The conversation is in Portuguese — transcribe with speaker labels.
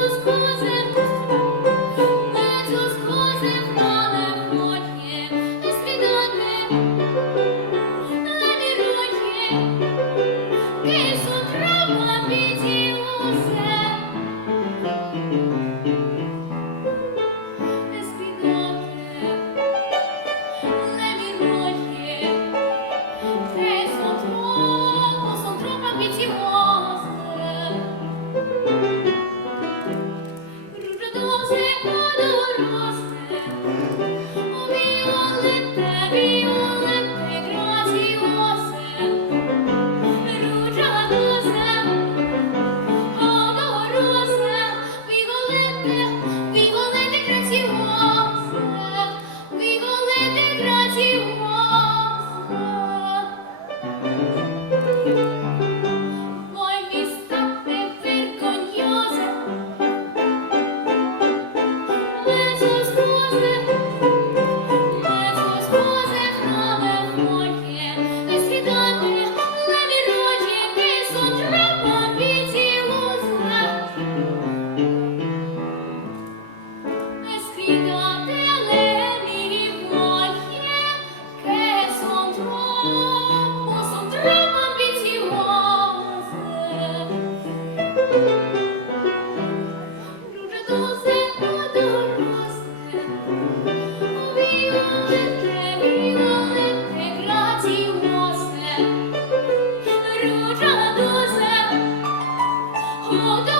Speaker 1: todas as coisas. was Mundo.